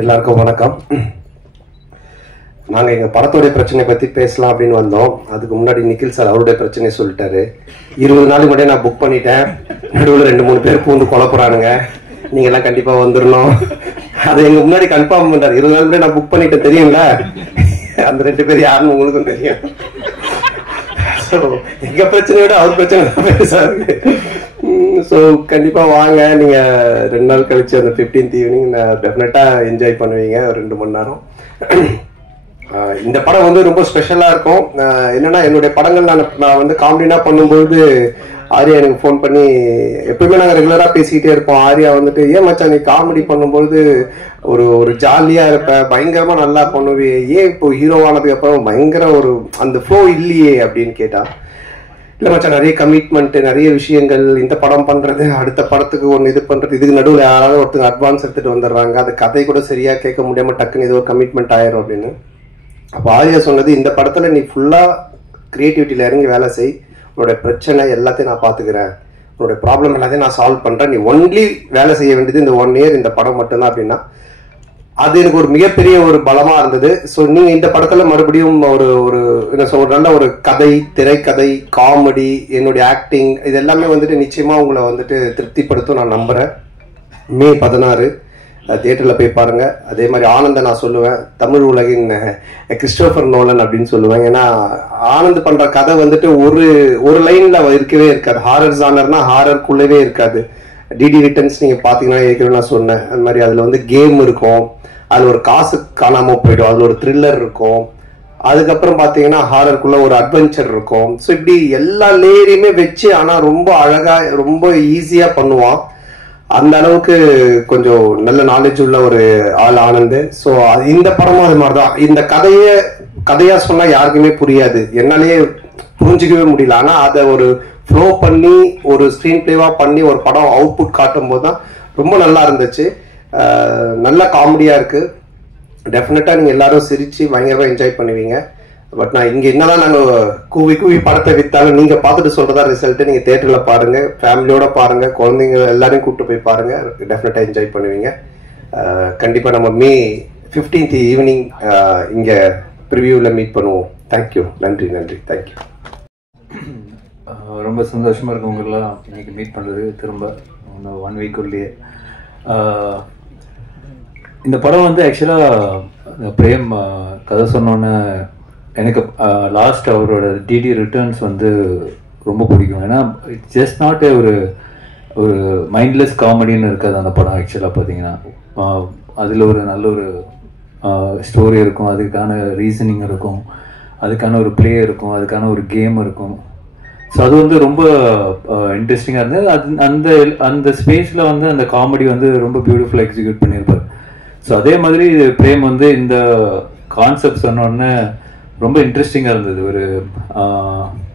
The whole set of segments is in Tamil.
எல்லாருக்கும் வணக்கம். நாங்கள் எங்கள் படத்தோடைய பிரச்சனை பற்றி பேசலாம் அப்படின்னு வந்தோம். அதுக்கு முன்னாடி நிக்கில் சார் அவருடைய பிரச்சனையை சொல்லிட்டாரு. 20 நாளுக்கு முன்னாடி நான் புக் பண்ணிட்டேன். நடுவில் 2-3 பேர் பூந்து குழப்புறானுங்க, நீங்கள்லாம் கண்டிப்பாக வந்துடணும். அதை எங்கள் முன்னாடி கன்ஃபார்ம் பண்ணார். 20 நாள் முன்னாடி நான் புக் பண்ணிட்டேன், தெரியுங்களா? அந்த 2 பேர் யாருன்னு உங்களுக்கும் தெரியும். ஸோ எங்கள் பிரச்சனையோட அவர் பிரச்சனை தான் பெருசாக இருக்கு. ஸோ கண்டிப்பாக வாங்க. நீங்கள் 2 நாள் கழிச்சு அந்த 15th ஈவினிங் டெஃபினட்டாக என்ஜாய் பண்ணுவீங்க. ஒரு 2 மணி நேரம். இந்த படம் வந்து ரொம்ப ஸ்பெஷலாக இருக்கும். என்னன்னா, என்னுடைய படங்கள் நான் வந்து காமெடினா பண்ணும்போது ஆர்யா எனக்கு ஃபோன் பண்ணி, எப்பவுமே நாங்கள் ரெகுலராக பேசிக்கிட்டே இருப்போம். ஆர்யா வந்துட்டு, ஏன் மச்சான் நீ காமெடி பண்ணும்போது ஒரு ஜாலியாக இருப்ப, பயங்கரமாக நல்லா பண்ணுவே, ஏன் இப்போ ஹீரோவானதுக்கு அப்புறம் பயங்கர அந்த ஃப்ளோ இல்லையே அப்படின்னு கேட்டா. இல்லை மச்சான், நிறைய கமிட்மெண்ட், நிறைய விஷயங்கள், இந்த படம் பண்ணுறது, அடுத்த படத்துக்கு ஒன்று இது பண்ணுறது, இதுக்கு நடுவில் யாராவது ஒருத்தங்க அட்வான்ஸ் எடுத்துகிட்டு வந்துடுறாங்க, அது கதை கூட சரியாக கேட்க முடியாமல் டக்குன்னு இது ஒரு கமிட்மெண்ட் ஆயிரும் அப்படின்னு. அப்போ ஆர்யா சொன்னது, இந்த படத்தில் நீ ஃபுல்லாக க்ரியேட்டிவிட்டியில் இறங்கி வேலை செய், உன்னோட பிரச்சனை எல்லாத்தையும் நான் பார்த்துக்கிறேன், உன்னோட ப்ராப்ளம் எல்லாத்தையும் நான் சால்வ் பண்ணுறேன், நீ ஒன்லி வேலை செய்ய வேண்டியது இந்த 1 year இந்த படம் மட்டும்தான் அப்படின்னா, அது எனக்கு ஒரு மிகப்பெரிய ஒரு பலமா இருந்தது. ஸோ நீங்க இந்த படத்துல மறுபடியும் என்ன சொல்ற, நல்ல ஒரு கதை, திரைக்கதை, காமெடி, என்னுடைய ஆக்டிங், இது எல்லாமே வந்துட்டு நிச்சயமா உங்களை வந்துட்டு திருப்திப்படுத்தும் நான் நம்புறேன். மே 16 தியேட்டர்ல போய் பாருங்க. அதே மாதிரி ஆனந்த நான் சொல்லுவேன், தமிழ் உலகின் கிறிஸ்டோபர் நோலன் அப்படின்னு சொல்லுவேன். ஏன்னா ஆனந்த் பண்ற கதை வந்துட்டு ஒரு லைன்ல இருக்கவே இருக்காது. ஹாரர் ஜானர்னா ஹாரருக்குள்ளவே இருக்காது. டிடி ரிட்டர்ன்ஸ் நீங்க பாத்தீங்கன்னா ஏற்கனவே நான் சொன்னேன், அந்த மாதிரி அதுல வந்து கேம் இருக்கும், அதுல ஒரு காசு காணாம போயிடும், அதுல ஒரு த்ரில்லர் இருக்கும், அதுக்கப்புறம் பாத்தீங்கன்னா ஹாரருக்குள்ள ஒரு அட்வென்ச்சர் இருக்கும். ஸோ இப்படி எல்லா லேயரையுமே வச்சு, ஆனா ரொம்ப அழகா ரொம்ப ஈஸியா பண்ணுவான். அந்த அளவுக்கு கொஞ்சம் நல்ல நாலேஜ் உள்ள ஒரு ஆள் ஆனந்த். ஸோ இந்த படமும் அது மாதிரிதான். இந்த கதையா சொன்னா யாருக்குமே புரியாது, என்னாலேயே புரிஞ்சிக்கவே முடியல. ஆனா அதை ஒரு ஃப்ளோ பண்ணி ஒரு ஸ்க்ரீன் பிளேவா பண்ணி ஒரு படம் அவுட்புட் காட்டும் போது தான் ரொம்ப நல்லா இருந்துச்சு. நல்ல காமெடியா இருக்கு. டெஃபினட்டா நீங்க எல்லாரும் சிரிச்சு பயங்கரமா என்ஜாய் பண்ணுவீங்க. பட் நான் இங்க என்னதான் நாங்க கூவி படத்தை வித்தாலும் நீங்க பார்த்துட்டு சொல்றதா ரிசல்ட். நீங்க தியேட்டர்ல பாருங்க, ஃபேமிலியோட பாருங்க, குழந்தைங்க எல்லாரையும் கூப்பிட்டு போய் பாருங்க, டெஃபினட்டா என்ஜாய் பண்ணுவீங்க. கண்டிப்பா நம்ம மே 15th ஈவினிங் இங்க ப்ரிவியூல மீட் பண்ணுவோம். தேங்க்யூ. நன்றி. தேங்க்யூ. ரொம்ப சந்தோஷமாக இருக்கும் உங்களெலாம் இன்றைக்கி மீட் பண்ணுறது திரும்ப 1 week உள்ளே. இந்த படம் வந்து ஆக்சுவலாக பிரேம் கதை சொன்னோன்னே எனக்கு லாஸ்ட் அவரோட டிடி ரிட்டர்ன்ஸ் வந்து ரொம்ப பிடிக்கும். ஏன்னா இட்ஸ் ஜஸ்ட் நாட் ஒரு மைண்ட்லெஸ் காமெடின்னு இருக்காது அந்த படம். ஆக்சுவலாக பார்த்தீங்கன்னா அதில் ஒரு நல்ல ஒரு ஸ்டோரி இருக்கும், அதுக்கான ரீசனிங் இருக்கும், அதுக்கான ஒரு ப்ளே இருக்கும், அதுக்கான ஒரு கேம் இருக்கும். ஸோ அது வந்து ரொம்ப இன்ட்ரெஸ்டிங்காக இருந்தது. அந்த ஸ்பேஸில் வந்து அந்த காமெடி வந்து ரொம்ப பியூட்டிஃபுல்லாக எக்ஸிக்யூட் பண்ணியிருப்பார். ஸோ அதே மாதிரி பிரேம் வந்து இந்த கான்செப்ட் சொன்னோடனே ரொம்ப இன்ட்ரெஸ்டிங்காக இருந்தது. ஒரு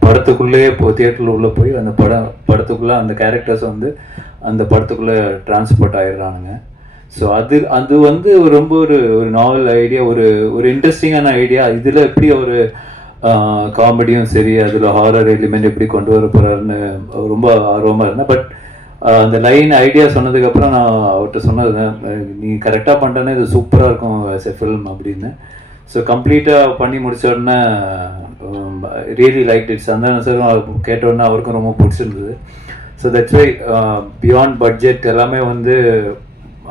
படத்துக்குள்ளேயே தியேட்டரில் உள்ளே போய் அந்த படத்துக்குள்ளே அந்த கேரக்டர்ஸ் வந்து அந்த படத்துக்குள்ளே டிரான்ஸ்போர்ட் ஆகிடுறானுங்க. ஸோ அது வந்து ரொம்ப ஒரு நாவல் ஐடியா, ஒரு இன்ட்ரெஸ்டிங்கான ஐடியா. இதில் எப்படி ஒரு காமெடியும் சரி, அதில் ஹாரர் எலிமெண்ட் எப்படி கொண்டு வர போகிறாருன்னு ரொம்ப ஆர்வமாக இருந்தேன். பட் அந்த லைன் ஐடியா சொன்னதுக்கப்புறம் நான் அவர்கிட்ட சொன்னது, நீ கரெக்டாக பண்ணிட்டேன்னா இது சூப்பராக இருக்கும் ஆஸ் எ ஃபில்ம் அப்படின்னு. ஸோ கம்ப்ளீட்டாக பண்ணி முடிச்ச உடனே ரியலி லைக் இட்ஸ். அந்த சார் கேட்ட உடனே அவருக்கும் ரொம்ப பிடிச்சிருந்தது. So that's why beyond budget எல்லாமே வந்து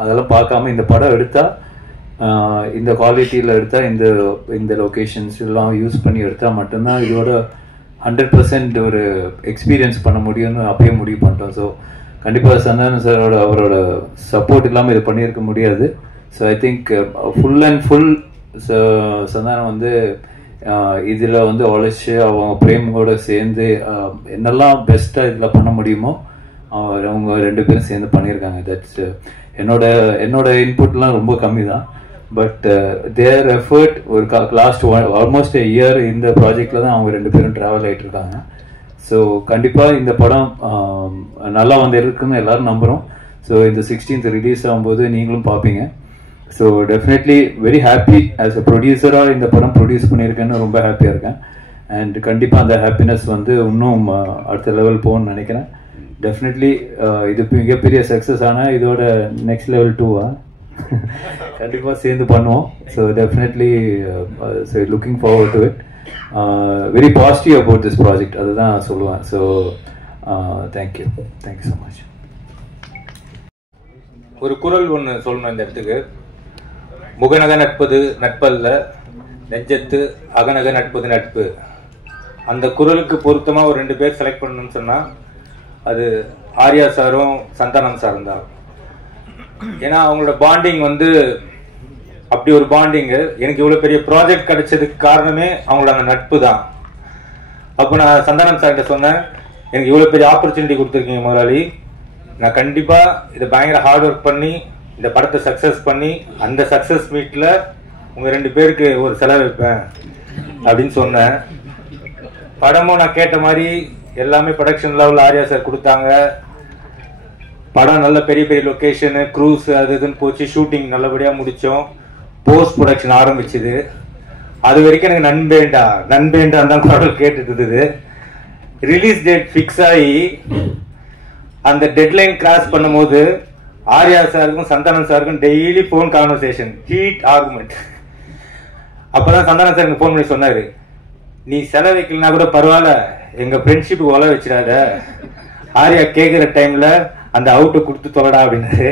அதெல்லாம் பார்க்காம இந்த படம் எடுத்தால், இந்த குவாலிட்டியில் எடுத்தால், இந்த லொக்கேஷன்ஸ் எல்லாம் யூஸ் பண்ணி எடுத்தால் மட்டும்தான் இதோட 100% ஒரு எக்ஸ்பீரியன்ஸ் பண்ண முடியும்னு அப்பயே முடிவு பண்ணிட்டோம். ஸோ கண்டிப்பாக சந்தானம் சாரோட அவரோட சப்போர்ட் இல்லாமல் இது பண்ணியிருக்க முடியாது. So I think full and full Santhanam வந்து இதில் வந்து உழைச்சி அவங்க பிரேமோட சேர்ந்து என்னெல்லாம் பெஸ்ட்டாக இதில் பண்ண முடியுமோ அவங்க 2 பேரும் சேர்ந்து பண்ணியிருக்காங்க. தட்ஸ் என்னோட இன்புட்லாம் ரொம்ப கம்மி தான். பட் தேர் எஃபர்ட் ஒரு லாஸ்ட் ஆல்மோஸ்ட் a year இந்த ப்ராஜெக்டில் தான் அவங்க 2 பேரும் ட்ராவல் ஆகிட்டு இருக்காங்க. ஸோ கண்டிப்பாக இந்த படம் நல்லா வந்து இருக்குன்னு எல்லாரும் நம்புகிறோம். ஸோ இந்த 16th ரிலீஸ் ஆகும்போது நீங்களும் பார்ப்பீங்க. So definitely very happy as a ப்ரொடியூசராக இந்த படம் ப்ரொடியூஸ் பண்ணியிருக்கேன்னு ரொம்ப ஹாப்பியாக இருக்கேன். அண்ட் கண்டிப்பாக அந்த ஹாப்பினஸ் வந்து இன்னும் அடுத்த லெவல் போகணும்னு நினைக்கிறேன். டெஃபினெட்லி இது மிகப்பெரிய சக்ஸஸ் ஆனால் இதோட நெக்ஸ்ட் லெவல் 2 கண்டிப்பாக சேர்ந்து பண்ணுவோம். So definitely so looking forward to it. Very positive about this project, அதுதான் சொல்லுவேன். So thank you so much. ஒரு குரல் ஒன்று சொல்லணும் இந்த இடத்துக்கு. முகநக நட்பது நட்பல்ல, நெஞ்சத்து அகநக நட்பது நட்பு. அந்த குரலுக்கு பொருத்தமாக ஒரு 2 பேர் செலக்ட் பண்ணணும்னு சொன்னால் அது ஆர்யா சாரும் சந்தானம் சாரும் தான். ஏன்னா அவங்களோட பாண்டிங் வந்து அப்படி ஒரு பாண்டிங்கு. எனக்கு இவ்வளோ பெரிய ப்ராஜெக்ட் கிடைச்சதுக்கு காரணமே அவங்களோட அந்த நட்பு தான். அப்போ நான் சந்தானம் சார்கிட்ட சொன்னேன், எனக்கு இவ்வளோ பெரிய ஆப்பர்ச்சுனிட்டி கொடுத்துருக்கீங்க முதலாளி, நான் கண்டிப்பாக இதை பயங்கர ஹார்ட் ஒர்க் பண்ணி இந்த படத்தை சக்ஸஸ் பண்ணி அந்த சக்ஸஸ் மீட்டில் உங்கள் 2 பேருக்கு ஒரு செலவு வைப்பேன் அப்படின்னு சொன்னேன். படமும் நான் கேட்ட மாதிரி எல்லாமே ப்ரொடக்ஷன் லெவலில் ஆர்யா சார் கொடுத்தாங்க. படம் நல்ல பெரிய பெரிய லொக்கேஷனு, க்ரூஸ் அது இதுன்னு போச்சு. ஷூட்டிங் நல்லபடியாக முடித்தோம். போஸ்ட் ப்ரொடக்ஷன் ஆரம்பிச்சுது. அது வரைக்கும் எனக்கு நண்பேண்டான் தான் குரல் கேட்டுட்டு இருந்தது. ரிலீஸ் டேட் ஃபிக்ஸ் ஆகி அந்த டெட்லைன் கிராஸ் பண்ணும்போது ஆர்யா சாருக்கும் சந்தானம் சாருக்கும் daily phone conversation, heat argument. அப்பதான் சந்தானம் சார் எனக்கு ஃபோன் பண்ணி சொன்னாரு, நீ செலவு வைக்கலனா கூட பரவாயில்ல, எங்க ஃப்ரெண்ட்ஷிப் ஒல வச்சிடாத, ஆர்யா கேட்குற டைம்ல அந்த அவுட்டை கொடுத்து தொலைடா அப்படின்னாரு.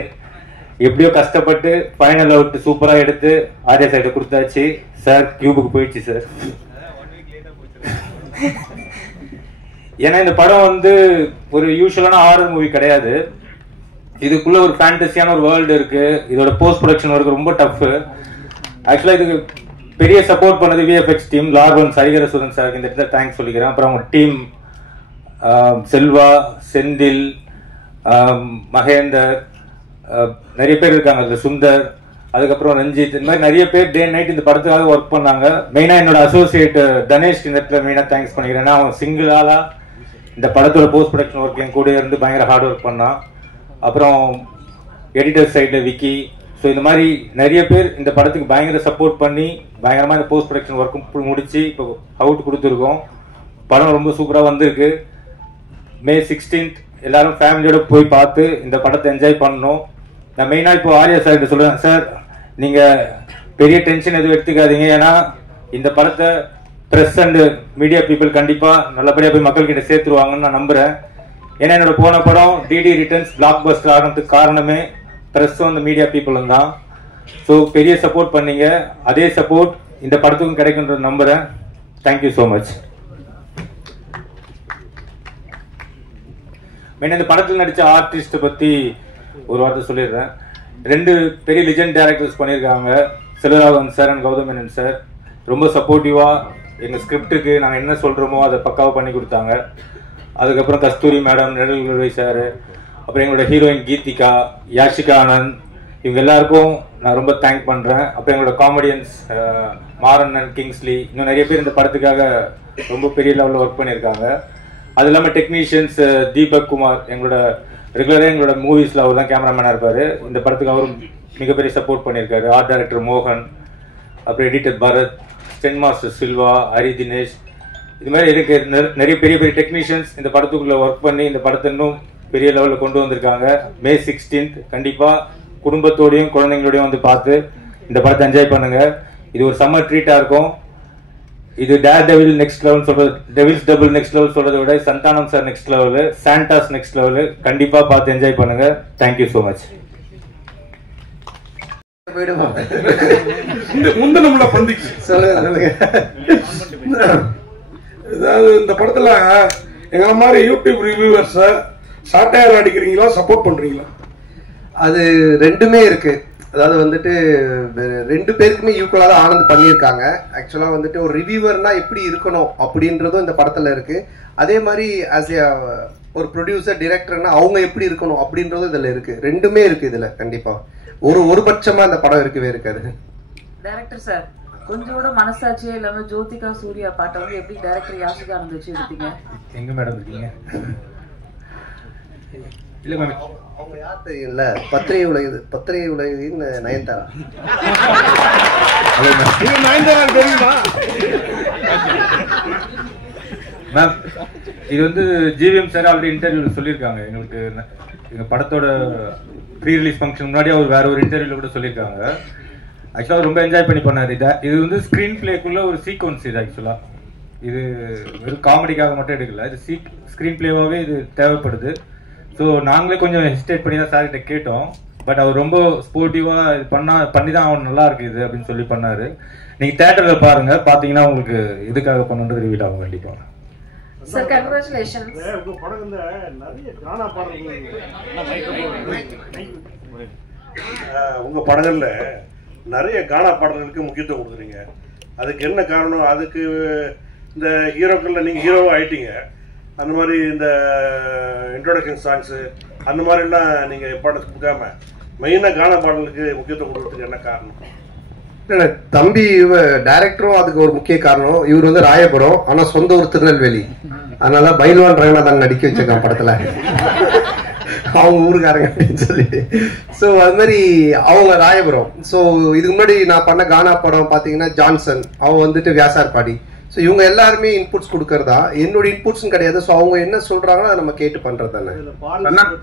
எப்படியோ கஷ்டப்பட்டு ஃபைனல் அவுட் சூப்பரா எடுத்து ஆர்யா சைட கொடுத்தாச்சு. சார் கியூபுக்கு போயிடுச்சு சார். ஏன்னா இந்த படம் வந்து ஒரு யூஸ்வலான ஹாரர் மூவி கிடையாது. இதுக்குள்ள ஒரு ஃபேண்டசியான ஒரு வேர்ல்டு இருக்கு. இதோட போஸ்ட் ப்ரொடக்ஷன் ஒர்க் ரொம்ப டஃப். ஆக்சுவலா இதுக்கு பெரிய சப்போர்ட் பண்ணது விஎஃப்எக்ஸ் டீம், லார்வன் சரிகரசுரன் சார், இந்த இடத்துல தேங்க்ஸ் சொல்லிக்கிறேன். அப்புறம் அவங்க டீம் செல்வா, செந்தில், மகேந்தர், நிறைய பேர் இருக்காங்க, அதுல சுந்தர், அதுக்கப்புறம் ரஞ்சித், இந்த மாதிரி நிறைய பேர் டே நைட் இந்த படத்துக்காக ஒர்க் பண்ணாங்க. மெயினா என்னோட அசோசியேட் தனேஷ் இந்த இடத்துல மெயினா தேங்க்ஸ் பண்ணிக்கிறேன். ஏன்னா அவன் சிங்கிள் ஆளா இந்த படத்தோட போஸ்ட் ப்ரொடக்ஷன் ஒர்க் என் கூட இருந்து பயங்கர ஹார்ட் ஒர்க் பண்ணான். அப்புறம் எடிட்டர் சைடில் விக்கி. ஸோ இந்த மாதிரி நிறைய பேர் இந்த படத்துக்கு பயங்கர சப்போர்ட் பண்ணி பயங்கரமாக இந்த போஸ்ட் ப்ரொடக்ஷன் ஒர்க்கும் முடிச்சு இப்போ அவுட் கொடுத்துருக்கோம். படம் ரொம்ப சூப்பராக வந்திருக்கு. May 16th எல்லாரும் ஃபேமிலியோட போய் பார்த்து இந்த படத்தை என்ஜாய் பண்ணணும். நான் மெயினாக இப்போ ஆர்யா சார்கிட்ட சொல்லுவேன், சார் நீங்கள் பெரிய டென்ஷன் எதுவும் எடுத்துக்காதீங்க. ஏன்னா இந்த படத்தை ப்ரெஸ் அண்ட் மீடியா பீப்புள் கண்டிப்பாக நல்லபடியாக போய் மக்கள்கிட்ட சேர்த்துருவாங்கன்னு நான் நம்புகிறேன். ஏன்னா என்னோட போன படம் டிடி ரிட்டர்ன்ஸ் பிளாக் பஸ்டர் ஆகிறதுக்கு காரணமே ப்ரெஸ்ஸும் அந்த மீடியா பீப்புளும் தான். ஸோ பெரிய சப்போர்ட் பண்ணீங்க. அதே சப்போர்ட் இந்த படத்துக்கும் கிடைக்குன்றது நம்புகிறேன். Thank you so much. மெயின் இந்த படத்தில் நடித்த ஆர்டிஸ்ட்டை பற்றி ஒரு வார்த்தை சொல்லிடுறேன். 2 பெரிய லிஜெண்ட் டேரக்டர்ஸ் பண்ணியிருக்காங்க, Selvaraghavan sir and Gautham Menon sir. ரொம்ப சப்போர்ட்டிவாக எங்கள் ஸ்கிரிப்டுக்கு நாங்கள் என்ன சொல்கிறோமோ அதை பக்காவாக பண்ணி கொடுத்தாங்க. அதுக்கப்புறம் கஸ்தூரி மேடம், நெடுங்குருவை சார், அப்புறம் எங்களோட ஹீரோயின் கீதிகா, யாஷிகா ஆனந்த், இவங்க எல்லாருக்கும் நான் ரொம்ப தேங்க் பண்ணுறேன். அப்புறம் எங்களோட காமெடியன்ஸ் மாறன் அண்ட் கிங்ஸ்லி, இன்னும் நிறைய பேர் இந்த படத்துக்காக ரொம்ப பெரிய லெவலில் ஒர்க் பண்ணியிருக்காங்க. அது இல்லாமல் டெக்னீஷியன்ஸ் தீபக் குமார், எங்களோட ரெகுலராக எங்களோட மூவிஸில் அவர் தான் கேமராமேனாக இருப்பார். இந்த படத்துக்கு அவரும் மிகப்பெரிய சப்போர்ட் பண்ணியிருக்காரு. ஆர்ட் டைரக்டர் மோகன், அப்புறம் editor Bharath, stunt master Silva, Hari Dinesh, இது மாதிரி எனக்கு நிறைய பெரிய பெரிய டெக்னீஷியன்ஸ் இந்த படத்துக்குள்ளே ஒர்க் பண்ணி இந்த படத்தை இன்னும் பெரிய லெவலில் கொண்டு வந்திருக்காங்க. May 16th கண்டிப்பாக குடும்பத்தோடையும் குழந்தைங்களோடையும் வந்து பார்த்து இந்த படத்தை என்ஜாய் பண்ணுங்க. இது ஒரு சம்மர் ட்ரீட்டாக இருக்கும். இது டேர் டெவில் நெக்ஸ்ட் லெவல் சொல்றது, டெவில்ஸ் டபுள் நெக்ஸ்ட் லெவல் சொல்றதை விட Santhanam sir next level, Santa's next level. கண்டிப்பாக பார்த்து என்ஜாய் பண்ணுங்க. Thank you so much. முந்தனம்ல பந்திக்கு அதாவது இந்த படத்துல எங்களை மாதிரி யூடியூப் ரிவ்யூவர்ஸ் சாட்டையார் அடிக்கிறீங்களா, சப்போர்ட் பண்றீங்களா? அது ரெண்டுமே இருக்கு. அதாவது வந்துட்டு 2 பேருக்குமே ஈக்குவலாக தான் ஆனந்த் பண்ணியிருக்காங்க. ஆக்சுவலாக வந்துட்டு ஒரு ரிவ்யூவர்னா எப்படி இருக்கணும் அப்படின்றதும் இந்த படத்தில் இருக்கு. அதே மாதிரி ஆஸ் ஏ ஒரு ப்ரொடியூசர் டிரெக்டர்னா அவங்க எப்படி இருக்கணும் அப்படின்றதும் இதில் இருக்கு. ரெண்டுமே இருக்கு இதில். கண்டிப்பாக ஒரு பட்சமாக இந்த படம் இருக்கவே இருக்காது. டைரக்டர் சார், கொஞ்சம் கூட மனசாட்சியே இல்லாம ஜோதிகா சூர்யா பாட்டை வந்து எப்படி டைரக்டர் யாஷிகா ஆனந்த் வச்சு எடுத்தீங்க? எங்க மேடம் இருக்கீங்க? இல்ல மேம், அவங்க யார் தெரியும்ல, பத்திரிகை உலகின் நயன்தாரா. நயன்தாரா தெரியுமா மேம்? இது வந்து ஜிவிஎம் சார் ஆல்ரெடி இன்டர்வியூல சொல்லியிருக்காங்க. எங்களுக்கு எங்கள் படத்தோட ப்ரீ ரிலீஸ் ஃபங்க்ஷன் முன்னாடி அவர் வேற ஒரு இன்டர்வியூவில் கூட சொல்லியிருக்காங்க. ஆக்சுவலாக ரொம்ப என்ஜாய் பண்ணி பண்ணார். இது வந்து ஸ்க்ரீன் பிளேக்குள்ள ஒரு சீக்வன்ஸ். இது ஆக்சுவலாக இது வெறும் காமெடிக்காக மட்டும் எடுக்கல, இது ஸ்க்ரீன் பிளேவாகவே இது தேவைப்படுது. ஸோ நாங்களே கொஞ்சம் ஹெசிடேட் பண்ணி தான் சார்கிட்ட கேட்டோம். பட் அவர் ரொம்ப ஸ்போர்ட்டிவாக இது பண்ணி தான் அவன் நல்லா இருக்கு இது அப்படின்னு சொல்லி பண்ணார். நீங்கள் தேட்டரில் பாருங்க, பார்த்தீங்கன்னா உங்களுக்கு இதுக்காக பண்ணுன்றது ரிவீல் ஆகும் கண்டிப்பாக. Sir, congratulations. உங்க படங்கள்ல நிறைய கானா பாடல்கள் உங்க படங்கள்ல நிறைய கானா பாடல்களுக்கு முக்கியத்துவம் கொடுக்குறீங்க. அதுக்கு என்ன காரணம்? அதுக்கு இந்த ஹீரோக்கள்ல நீங்க ஹீரோவா ஆயிட்டீங்க, அந்த மாதிரி இந்த இன்ட்ரோடக்ஷன் சாங்ஸ் அந்த மாதிரிலாம் நீங்க இம்பார்ட்டன்ஸ் கொடுக்காம மெயினாக கானா பாடலுக்கு முக்கியத்துவம் கொடுக்கறதுக்கு என்ன காரணம்? இல்லை தம்பி டைரக்டரும் அதுக்கு ஒரு முக்கிய காரணம். இவர் வந்து ராயபுரம், ஆனா சொந்த ஊர் திருநெல்வேலி. அதனால பைல்வான் ரங்கநாதன் நடிக்க வச்சிருக்கான் படத்துல, அவங்க ஊருக்காரங்க அப்படின்னு சொல்லிட்டு. ஸோ அது மாதிரி அவங்க ராயபுரம். ஸோ இதுக்கு முன்னாடி நான் பண்ண கானா படம் பார்த்தீங்கன்னா ஜான்சன், அவன் வந்துட்டு வியாசார்பாடி. ஸோ இவங்க எல்லாருமே இன்புட்ஸ் கொடுக்கறதா, என்னோட இன்புட்ஸ்ன்னு கிடையாது. ஸோ அவங்க என்ன சொல்றாங்களோ அதை நம்ம கேட்டு பண்றது தானே.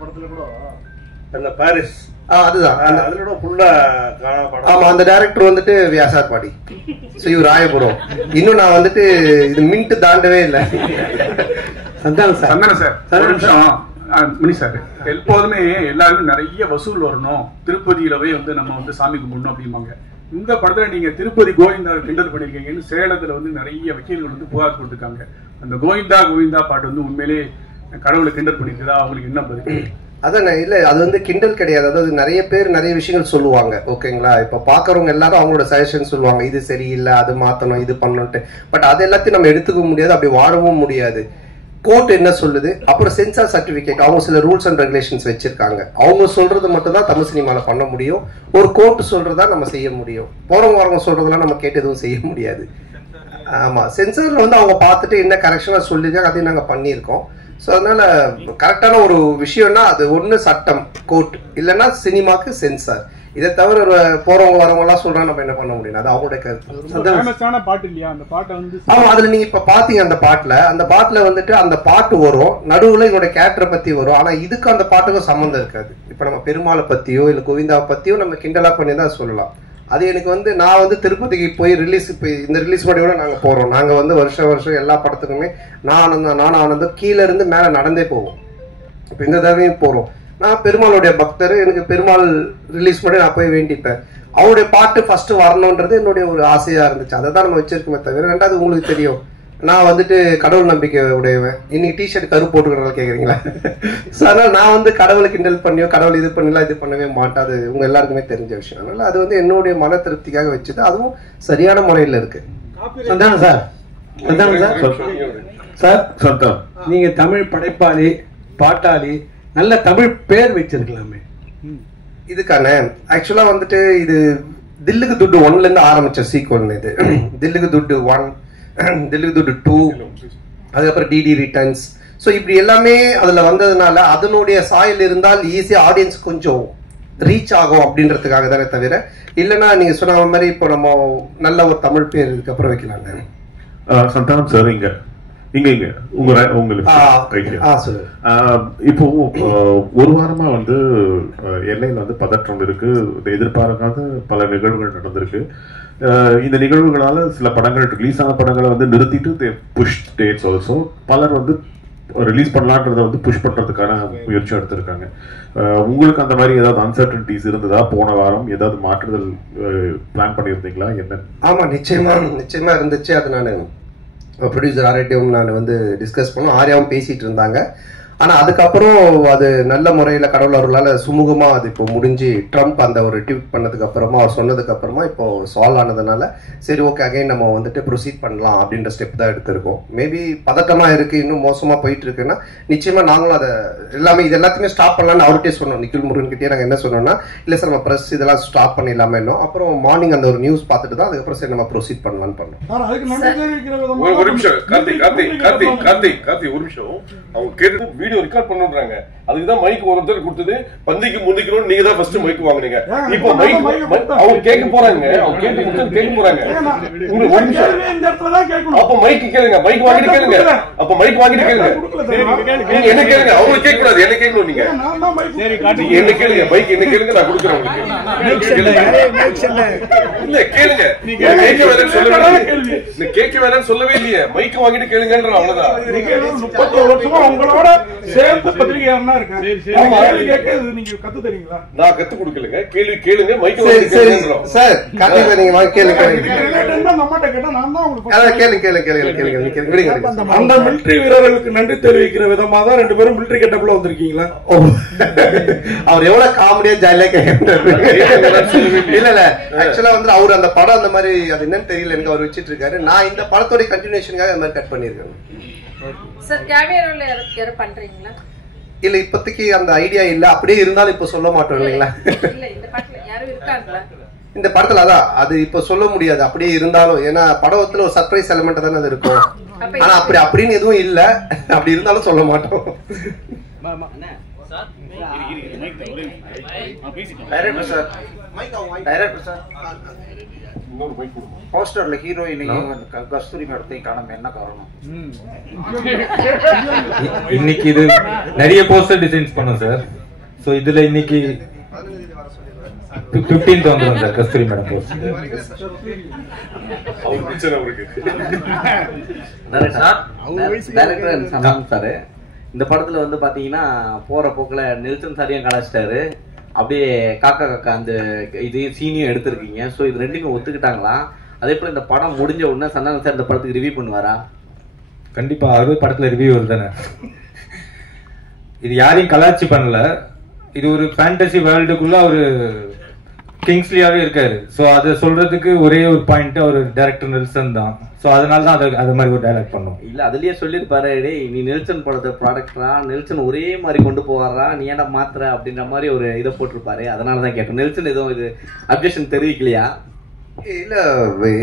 படத்துல கூட அந்த பாரிஸ் அதுதான் அதோட ஃபுல்லா கானா பாடம். ஆமா, அந்த டைரக்டர் வந்துட்டு வியாசார்பாடி. ஸோ இவர் ராயபுரம். இன்னும் நான் வந்துட்டு இது மின்ட் தாண்டவே இல்லை. சந்தானம் சார் ஒரு நிமிஷம். மணி சார், எப்போதுமே எல்லாருமே நிறைய வசூல் வரணும், திருப்பதியிலவே வந்து நம்ம வந்து சாமி கும்பிடணும் அப்படிம்பாங்க. இந்த படத்துல நீங்க திருப்பதி கோவிந்தா கிண்டல் பண்ணிருக்கீங்கன்னு சேலத்துல வந்து நிறைய வக்கீல்கள் வந்து புகார் கொடுத்துருக்காங்க. அந்த கோவிந்தா கோவிந்தா பாட்டு வந்து உண்மையிலே கடவுளை கிண்டல் பண்ணிருக்குதா? அவங்களுக்கு என்ன பதில்? அதான் இல்ல, அது வந்து கிண்டல் கிடையாது. அதாவது நிறைய பேர் நிறைய விஷயங்கள் சொல்லுவாங்க, ஓகேங்களா? இப்ப பாக்குறவங்க எல்லாரும் அவங்களோட சஜஷன் சொல்லுவாங்க, இது சரியில்லை, அது மாத்தணும், இது பண்ணணும்ட்டு. பட் அது எல்லாத்தையும் நம்ம எடுத்துக்க முடியாது, அப்படி வாழவும் முடியாது. கோர்ட் என்ன சொல்லுது, அப்புறம் சென்சார் சர்டிபிகேட், அவங்க சில ரூல்ஸ் அண்ட் ரெகுலேஷன்ஸ் வச்சிருக்காங்க. அவங்க சொல்றது மட்டும் தான் தமிழ் சினிமால பண்ண முடியும். ஒரு கோர்ட் சொல்றதா நம்ம செய்ய முடியும். போறவங்க வரவங்க சொல்றதெல்லாம் நம்ம கேட்டு எதுவும் செய்ய முடியாது. ஆமா, சென்சார்ல வந்து அவங்க பார்த்துட்டு என்ன கரெக்ஷனா சொல்லிருக்காங்க, அதையும் நாங்க பண்ணியிருக்கோம். ஸோ அதனால கரெக்டான ஒரு விஷயம்னா அது ஒன்று சட்டம் கோர்ட், இல்லைன்னா சினிமாக்கு சென்சார். இதை தவிர போறவங்க வரவங்க எல்லாம் சொல்றாங்க, நம்ம என்ன பண்ண முடியும்? அது அவங்களுடைய கருத்து. பாட்டு இல்லையா அந்த பாட்டை வந்து? ஆமா, அதுல நீங்க இப்ப பாத்தீங்க அந்த பாட்டுல வந்துட்டு அந்த பாட்டு வரும், நடுவுல என்னோட கேரக்டரை பத்தி வரும். ஆனா இதுக்கு அந்த பாட்டுக்கும் சம்மந்தம் இருக்காது. இப்ப நம்ம பெருமாளை பத்தியோ இல்ல கோவிந்தாவை பத்தியோ நம்ம கிண்டலா பண்ணி தான் சொல்லலாம். அது எனக்கு வந்து நான் வந்து திருப்பதிக்கு போய் இப்போ இந்த ரிலீஸ் பண்ணி கூட நாங்கள் போகிறோம். நாங்கள் வந்து வருஷம் எல்லா படத்துக்குமே நானும் ஆனந்தம் கீழே இருந்து மேலே நடந்தே போவோம். இப்போ இந்த தடவையும் போகிறோம். நான் பெருமாளுடைய பக்தர், எனக்கு பெருமாள் ரிலீஸ் பண்ணி நான் போய் வேண்டிப்பேன். அவருடைய பாட்டு ஃபர்ஸ்ட் வரணுன்றது என்னுடைய ஒரு ஆசையாக இருந்துச்சு. அதை தான் நம்ம வச்சிருக்கோமே தவிர. ரெண்டாவது உங்களுக்கு தெரியும், நான் வந்துட்டு கடவுள் நம்பிக்கை உடையவன். இன்னைக்கு டிஷர்ட் கரு போட்டுக்கிறனால கேட்குறீங்களா? ஸோ அதனால் நான் வந்து கடவுளை கிண்டல் பண்ணியோ கடவுள் இது பண்ணலாம் இது பண்ணவே மாட்டேன். அது உங்க எல்லாருக்குமே தெரிஞ்ச விஷயம். அதனால அது வந்து என்னுடைய மன திருப்திக்காக வச்சுது. அதுவும் சரியான முறையில் இருக்கு. சந்தானம் சார், நீங்க தமிழ் படைப்பாளி, பாட்டாளி, நல்ல தமிழ் பேர் வச்சிருக்கலாமே. இதுக்கான ஆக்சுவலா வந்துட்டு இது தில்லுக்கு துட்டு 1ல இருந்து ஆரம்பிச்ச சீக்வல். இது தில்லுக்கு துட்டு 1, தில்லுக்கு துட்டு 2, அதுக்கப்புறம் டிடி ரிட்டர்ன்ஸ். ஸோ இப்படி எல்லாமே அதுல வந்ததுனால அதனுடைய சாயல் இருந்தால் ஈஸியா ஆடியன்ஸ் கொஞ்சம் ரீச் ஆகும் அப்படின்றதுக்காக தானே தவிர, இல்லைன்னா நீங்க சொன்ன மாதிரி இப்போ நம்ம நல்ல ஒரு தமிழ் பேர் இதுக்கப்புறம் வைக்கலாங்க. சந்தானம் சார், இங்க உங்களுக்கு இப்போ ஒரு வாரமா வந்து எல்லையில வந்து பதற்றம் இருக்கு. எதிர்பாராத பல நிகழ்வுகள் நடந்திருக்கு. இந்த நிகழ்வுகளால சில படங்கள் ரிலீஸ் ஆன படங்களை வந்து நிறுத்திட்டு புஷ் டேட்ஸ் ஆல்சோ பலர் வந்து ரிலீஸ் பண்ணலான்றத வந்து புஷ் பண்றதுக்கான முயற்சி எடுத்திருக்காங்க. உங்களுக்கு அந்த மாதிரி ஏதாவது அன்சர்டனிட்டிஸ் இருந்ததா? போன வாரம் ஏதாவது மாற்றுதல் பிளான் பண்ணியிருந்தீங்களா? என்ன? ஆமா, நிச்சயமா இருந்துச்சு. அது நான் ப்ரொடியூசர் ஆர்ஐடியும் நான் வந்து டிஸ்கஸ் பண்ணோம். ஆர்யாவும் பேசிட்டு இருந்தாங்க. ஆனா அதுக்கப்புறம் அது நல்ல முறையில கடவுள் அவர்களால் சுமூகமா அது இப்போ முடிஞ்சு ட்ரம்ப் அந்த ஒரு ட்வீட் பண்ணதுக்கு அப்புறமா அவர் சொன்னதுக்கு அப்புறமா இப்போ சால்வ் ஆனதுனால சரி ஓகே அகைன் நம்ம வந்துட்டு ப்ரொசீட் பண்ணலாம் அப்படின்ற ஸ்டெப் தான் எடுத்திருக்கோம். மேபி பதட்டமா இருக்கு, இன்னும் மோசமா போயிட்டு இருக்குன்னா நிச்சயமா நாங்களும் அதை எல்லாமே இது எல்லாத்தையுமே ஸ்டாப் பண்ணலாம்னு அவர்கிட்டே சொன்னோம். நிக்கில் முருகன் கிட்டே நாங்கள் என்ன சொன்னோம்னா, இல்லை சார் நம்ம ப்ரெஸ் இதெல்லாம் ஸ்டாப் பண்ணிடலாமே இன்னும். அப்புறம் மார்னிங் அந்த ஒரு நியூஸ் பார்த்துட்டு தான் அதுக்கப்புறம் சரி நம்ம ப்ரொசீட் பண்ணலாம்னு பண்ணோம். ஒரு நிமிஷம் கார்த்திக், ஒரு நிமிஷம் அவங்க கேட்டு வீடியோ ரெக்கார்ட் பண்ணுறாங்க. அதுக்கு தான் மைக் ஒருத்தர் கொடுத்தது. பந்திக்கு முந்திக்கணும் நீங்க தான் ஃபர்ஸ்ட் மைக் வாங்குனீங்க. இப்போ மைக் அவங்க கேட்க போறாங்க. அவங்க கேட்க போறாங்க. உங்களுக்கு ஒரு நிமிஷம். அப்ப மைக் கேளுங்க. மைக் வாங்கிட்டு கேளுங்க. அப்ப மைக் வாங்கிட்டு கேளுங்க. நீங்க என்ன கேளுங்க. அவங்க கேட்க கூடாது. என்ன கேட்கணும் நீங்க? நீங்க என்ன கேளுங்க. மைக் என்ன கேளுங்க. நான் கொடுக்குறேன் உங்களுக்கு. இல்ல கேளுங்க. கேட்க வேணாம்னு சொல்லவே இல்லையே. கேட்க வேணாம்னு சொல்லவே இல்லையே. மைக் வாங்கிட்டு கேளுங்கன்ற அவ்வளவுதான். 30 வருஷமா உங்களோட சேர்ந்து பத்திரிகையாளனா இருக்கேன். நீங்க கத்து தரீங்களா? நான் கத்து கொடுக்கலங்க. கேள்வி கேளுங்க. மைக் சார் கார்த்திக் நீங்க வாங்க கேளுங்க. அந்த மிலிட்டரி வீரர்களுக்கு நன்றி தெரிவிக்கிற விதமா தான் 2 பேரும் மிலிட்டரி கெட்டப்ல வந்திருக்கீங்களா? அவர் எவ்வளவு காமெடியா ஜாலியா கேட்கிறாரு. இல்ல இல்ல ஆக்சுவலா வந்து அவர் அந்த படம் அந்த மாதிரி அது என்னன்னு தெரியல எனக்கு அவர் வச்சிட்டு இருக்காரு. நான் இந்த படத்தோட கண்டினியூஷனுக்காக அந்த மாதிரி கட் பண்ணிருக்கேன். சார் கேமியோ ரோல் யார பண்றீங்களா? இல்ல இப்போதைக்கு அந்த ஐடியா இல்ல. அப்படியே இருந்தாலும் இப்ப சொல்ல மாட்டோம் இல்லைங்களா? இல்ல இந்த படத்துல யாரும் இருக்காங்களா? இந்த படத்துல அதான் அது இப்ப சொல்ல முடியாது. அப்படியே இருந்தாலும் ஏன்னா படத்துல ஒரு சர்ப்ரைஸ் எலிமெண்ட் தானே அது இருக்கும். ஆனா அப்படின்னு எதுவும் இல்ல. அப்படி இருந்தாலும் சொல்ல மாட்டோம். போஸ்டர்ல ஹீரோயினையும் கஸ்தூரி மேடத்தையும் காணாம என்ன காரணம்? இன்னைக்கு இது நிறைய போஸ்டர் டிசைன்ஸ் பண்ணோம் சார். சோ இதுல இன்னைக்கு 15th வந்துரும் sir Kasthuri madam poster. Director Santhanam sir இந்த படத்துல வந்து பாத்தீங்கன்னா போற போக்குல நெல்சன் சாரையும் கலாச்சிட்டாரு. அப்படியே காக்கா காக்கா அந்த இது சீனியும் எடுத்திருக்கீங்க. ஸோ இது ரெண்டுமே ஒத்துக்கிட்டாங்களா? அதே போல இந்த படம் முடிஞ்ச உடனே சந்தானம் சார் இந்த படத்துக்கு ரிவ்யூ பண்ணுவாரா? கண்டிப்பா அது படத்துல ரிவ்யூ வருதானே. இது யாரையும் கலாச்சி பண்ணல. இது ஒரு ஃபேண்டசி வேர்ல்டுக்குள்ள ஒரு கிங்ஸ்லியாவே இருக்காரு. ஸோ அதை சொல்றதுக்கு ஒரே ஒரு பாயிண்ட் அவர் டைரக்டர் நெல்சன் தான். ஸோ அதனால தான் அது மாதிரி ஒரு டைலாக் பண்ணோம். இல்ல அதுலயே சொல்லியிருப்பாரு, டேய் நீ நெல்சன் படத்தை ப்ராடக்டரா, நெல்சன் ஒரே மாதிரி கொண்டு போவாரா, நீ ஏன்டா மாத்துற அப்படின்ற மாதிரி ஒரு இதை போட்டிருப்பாரு. அதனாலதான் கேட்டோம். நெல்சன் எதுவும் இது அப்ஜெக்ஷன் தெரிவிக்கலையா? இல்ல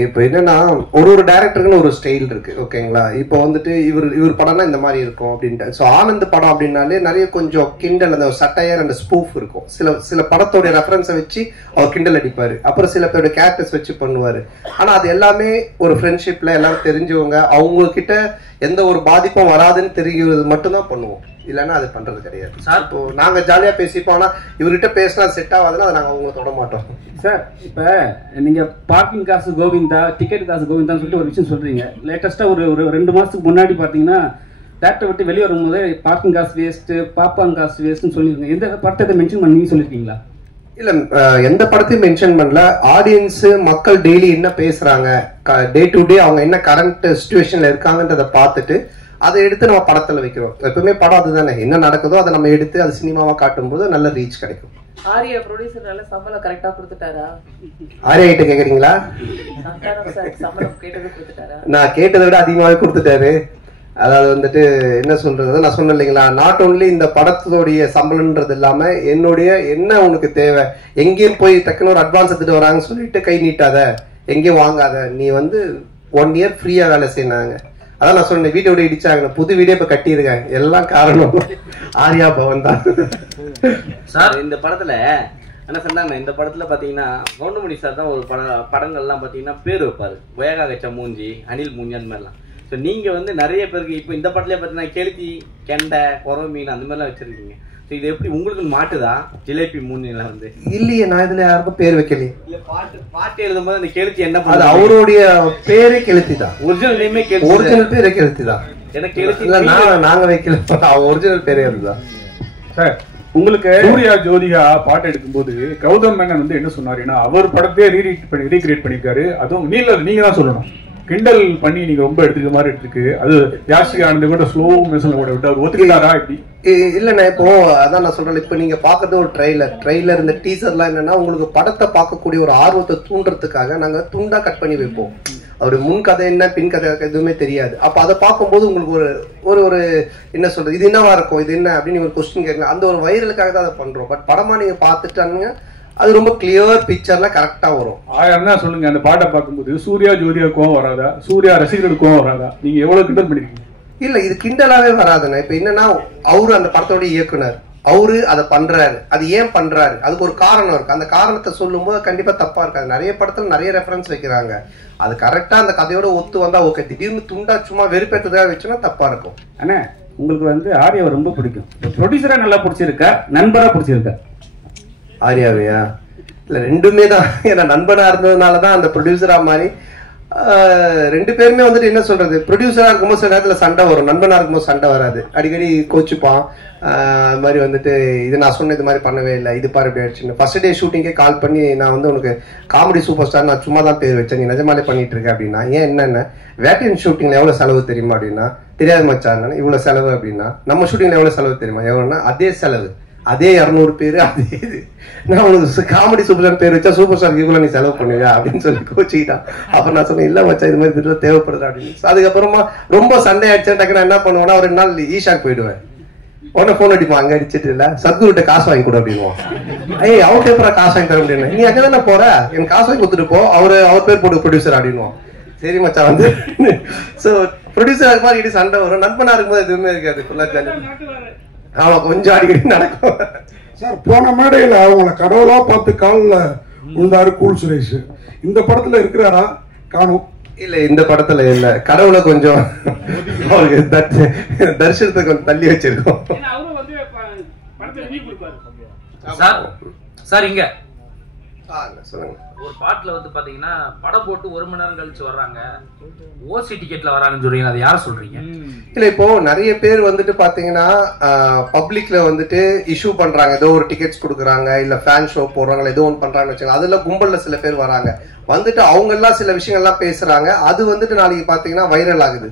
இப்ப என்னன்னா ஒரு டைரக்டருக்குன்னு ஒரு ஸ்டைல் இருக்கு. ஓகேங்களா? இப்போ வந்துட்டு இவர் படம்னா இந்த மாதிரி இருக்கும் அப்படின்ட்டு. ஸோ ஆனந்த் படம் அப்படின்னாலே நிறைய கொஞ்சம் கிண்டல் அந்த சட்டையர் அந்த ஸ்பூஃப் இருக்கும். சில படத்தோட ரெஃபரன்ஸை வச்சு அவர் கிண்டல் அடிப்பாரு. அப்புறம் சில பேரோட கேரக்டர்ஸ் வச்சு பண்ணுவாரு. ஆனா அது எல்லாமே ஒரு ஃப்ரெண்ட்ஷிப்ல எல்லாரும் தெரிஞ்சவங்க அவங்க கிட்ட எந்த ஒரு பாதிப்பும் வராதுன்னு தெரிகிறது மட்டும்தான் பண்ணுவோம். இல்லைன்னா அது பண்றது கிடையாது. இப்போ நாங்க ஜாலியா பேசிப்போம். ஆனா இவர்கிட்ட பேசினா செட் ஆகாதுன்னா அதை நாங்க அவங்க தொட மாட்டோம். சார் இப்ப நீங்க பார்க்கிங் காசு கோவிந்தா, டிக்கெட் காசு கோவிந்தான்னு சொல்லிட்டு ஒரு விஷயம் சொல்றீங்க. லேட்டஸ்டா ஒரு 2 மாசத்துக்கு முன்னாடி பாத்தீங்கன்னா தேட்டரை விட்டு வெளியே வரும்போது பார்க்கிங் காசு வேஸ்ட், பாப்கார்ன் காசு வேஸ்ட்னு சொல்லிருக்கீங்க. எந்த படத்தை மென்ஷன் பண்ணி சொல்லிருக்கீங்களா? இல்ல எந்த படத்தையும் மென்ஷன் பண்ணல. ஆடியன்ஸ் மக்கள் டெய்லி என்ன பேசுறாங்க, டே டு டே அவங்க என்ன கரண்ட் சிச்சுவேஷன்ல இருக்காங்கன்றத பார்த்துட்டு அதை எடுத்து நம்ம படத்துல வைக்கிறோம். எப்பவுமே படம் அதுதானே, என்ன நடக்குதோ அதை நம்ம எடுத்து அது சினிமாவா காட்டும் போது நல்ல ரீச் கிடைக்கும். ஆரியா ப்ரொடியூசர் நல்ல சம்பளம் கரெக்டா கொடுத்துட்டாரா? ஆரியா கிட்ட கேக்குறீங்களா? சந்தானம் சார் சம்பளம் கேட்டது கொடுத்துட்டாரா? நான் கேட்டதை விட அதிகமாவே கொடுத்துட்டாரு. அதாவது வந்துட்டு என்ன சொல்றது, நான் சொன்னேன் இல்லைங்களா, நாட் ஓன்லி இந்த படத்தோடைய சம்பளம்ன்றது இல்லாம என்னுடைய என்ன உனக்கு தேவை, எங்கேயும் போய் டக்குன்னு ஒரு அட்வான்ஸ் எடுத்துட்டு வராங்கன்னு சொல்லிட்டு கை நீட்டாத, எங்கேயும் வாங்காத, நீ வந்து 1 year ஃப்ரீயா வேலை செய்யினாங்க. அதான் நான் சொன்னேன், வீட்டை விட இடிச்சாங்க, புது வீடே இப்ப கட்டியிருக்காங்க. எல்லாம் காரணம் ஆர்யா பவன் தான். சார் இந்த படத்துல என்ன சொன்னாங்க, இந்த படத்துல பாத்தீங்கன்னா கவுண்டமணி சார் தான் ஒரு படங்கள்லாம் பாத்தீங்கன்னா பேர் வைப்பாரு. ஒயகா கச்சா மூஞ்சி, அனில் மூஞ்சி அந்த மாதிரிலாம். ஸோ நீங்க வந்து நிறைய பேருக்கு இப்போ இந்த படத்துல பாத்தீங்கன்னா கெளுத்தி, கெண்டை, குறவ மீன் அந்த மாதிரிலாம் வச்சிருக்கீங்க. ஸோ இது எப்படி உங்களுக்கு மாட்டுதா? ஜிலேபி மூஞ்சிலாம் வந்து இல்லையே, நான் இதுல யாருக்கும் பேர் வைக்கலையே. இல்ல பாட்டு எழுதும் போது அந்த கெளுத்தி என்ன பண்ண, அவருடைய பேரே கெளுத்தி தான். ஒரிஜினல் நேமே கெளுத்தி, ஒரிஜினல் பேரே கெளுத்தி தான். எனக்கு கெளுத்தி இல்ல நாங்க வைக்கல, ஒரிஜினல் பேரே அதுதான். சார் உங்களுக்கு சூர்யா ஜோதிகா பாட்டு எடுக்கும்போது கௌதம் மேனன் வந்து என்ன சொன்னாருன்னா, அவர் படத்தையே ரீக்ரியேட் பண்ணிருக்காரு. அதுவும் நீங்க தான் சொல்லணும், கிண்டல் பண்ணி நீங்க ரொம்ப எடுத்துக்க மாதிரி எடுத்துக்கு. அது யாஷிகா ஆனந்த் கூட ஸ்லோ மோஷன்ல கூட விட்டு அவர் ஒத்துக்கிட்டாரா இப்படி? இல்லண்ணா, இப்போ அதான் நான் சொல்றேன், இப்ப நீங்க பாக்குறது ஒரு ட்ரெய்லர் இந்த டீசர்லாம் என்னன்னா உங்களுக்கு படத்தை பார்க்கக்கூடிய ஒரு ஆர்வத்தை தூண்டுறதுக்காக நாங்க துண்டா கட் பண்ணி வைப்போம். அவரு முன் கதை என்ன பின் கதை எதுவுமே தெரியாது. அப்ப அதை பார்க்கும்போது உங்களுக்கு ஒரு ஒரு என்ன சொல்றது, இது என்னவா இருக்கும், இது என்ன அப்படின்னு ஒரு கொஸ்டின் கேட்கலாம். அந்த ஒரு வைரலுக்காக தான் அதை பண்றோம். பட் படமா நீங்க பார்த்துட்டானுங்க அது ரொம்ப கிளியர் பிக்சர்ல கரெக்டா வரும். ஆயிரம்னா சொல்லுங்க, அந்த பாட்டை பார்க்கும்போது சூர்யா ஜோதியா கோவம் வராதா? சூர்யா ரசிகர்களுக்கு கோவம் வராதா? நீங்க எவ்வளவு கிண்டல் பண்ணிருக்கீங்க? இல்ல இது கிண்டலாவே வராதுண்ணே. இப்ப என்னன்னா அவரு அந்த படத்தோட இயக்குனர், அவரு அதை பண்றாரு, அது ஏன் பண்றாரு, அதுக்கு ஒரு காரணம் இருக்கு. அந்த காரணத்தை சொல்லும் போது கண்டிப்பா தப்பா இருக்காது. நிறைய படத்துல நிறைய ரெஃபரன்ஸ் வைக்கிறாங்க, அது கரெக்டா அந்த கதையோட ஒத்து வந்தா ஓகே. திடீர்னு துண்டா சும்மா வெறுப்பேற்றதாக வச்சுன்னா தப்பா இருக்கும். அண்ணா உங்களுக்கு வந்து ஆர்யாவை ரொம்ப பிடிக்கும், ப்ரொடியூசரா நல்லா பிடிச்சிருக்கா நண்பரா பிடிச்சிருக்கா? ஆர்யாவையா? இல்ல ரெண்டுமே தான். ஏன்னா நண்பனா இருந்ததுனாலதான் அந்த ப்ரொடியூசரா மாதிரி. ரெண்டு பேருமே வந்துட்டு என்ன சொல்றது, ப்ரொடியூசரா இருக்கும்போது சில நேரத்துல சண்டை வரும், நண்பனா இருக்கும்போது சண்டை வராது. அடிக்கடி கோச்சுப்பான். அது மாதிரி வந்துட்டு இது நான் சொன்ன இது மாதிரி பண்ணவே இல்லை, இது பாரு இப்படி ஆயிடுச்சுன்னு. ஃபர்ஸ்ட் டே ஷூட்டிங்கே கால் பண்ணி நான் வந்து உனக்கு காமெடி சூப்பர் ஸ்டார் நான் சும்மா தான் பேர் வச்சேன், நீ நிஜமாலே பண்ணிட்டு இருக்க அப்படின்னா. ஏன் என்னென்ன வேட்டையன் ஷூட்டிங்ல எவ்வளவு செலவு தெரியுமா அப்படின்னா, தெரியாது மச்சான் இவ்வளவு செலவு அப்படின்னா. நம்ம ஷூட்டிங்ல எவ்வளவு செலவு தெரியுமா, எவ்வளவுன்னா அதே செலவு, அதே 200 பேரு, அதே இது. நான் உனக்கு காமெடி சூப்பர் ஸ்டார் பேர் வச்சா சூப்பர் ஸ்டார் இவ்வளவு நீ செலவு பண்ணுவியா அப்படின்னு சொல்லி கோச்சிக்கிட்டான். அப்புறம் நான் சொன்னேன் இல்ல மச்சா இது மாதிரி திட்டம் தேவைப்படுது அப்படின்னு. அதுக்கப்புறமா ரொம்ப சண்டை ஆயிடுச்சு. டக்கு நான் என்ன பண்ணுவேன்னா ஒரு 2 நாள் ஈஷாக்கு போயிடுவேன். உடனே போன் அடிப்பான், அங்க அடிச்சிட்டு இல்ல சத்குருட்ட காசு வாங்கி கொடு அப்படின்வான். ஏய் அவருக்கு எப்பறம் காசு வாங்கி தர முடியும், நீ அங்க தானே போற, எனக்கு காசு வாங்கி கொடுத்துட்டு போ, அவர் பேர் போட்டு ப்ரொடியூசர் அப்படின்வான். சரி மச்சா வந்து சோ ப்ரொடியூசர் அது மாதிரி சண்டை வரும். நண்பனா இருக்கும்போது எதுவுமே இருக்காது, ஃபுல்லா ஜாலி. ஆமா கொஞ்சம் அடிக்கடி நடக்கும். சார் போன மேடையில அவங்கள கடவுளா பார்த்து காலில் உண்டாரு கூல் சுரேஷ். இந்த படத்துல இருக்கிறாரா? காணும். இல்ல இந்த படத்துல இல்ல, கடவுளை கொஞ்சம் அவருக்கு தரிசனத்தை கொஞ்சம் தள்ளி வச்சிருக்கோம். சார் இங்க சொல்லுங்க. ஒரு பாட்டுல வந்து பாத்தீங்கன்னா படம் போட்டு 1 மணி நேரம் கழிச்சு வர்றாங்க, ஓசி டிக்கெட்ல வராங்கன்னு சொல்றீங்க, அதை யார சொல்றீங்க? இல்ல இப்போ நிறைய பேர் வந்துட்டு பாத்தீங்கன்னா பப்ளிக்ல வந்துட்டு இஷ்யூ பண்றாங்க, ஏதோ ஒரு டிக்கெட்ஸ் கொடுக்குறாங்க, இல்ல ஃபேன் ஷோ போடுறாங்க, ஏதோ ஒன்று பண்றாங்கன்னு வச்சுக்கோங்க. அதுல கும்பல்ல சில பேர் வராங்க, வந்துட்டு அவங்க எல்லாம் சில விஷயங்கள்லாம் பேசுறாங்க. அது வந்துட்டு நாளைக்கு பாத்தீங்கன்னா வைரல் ஆகுது.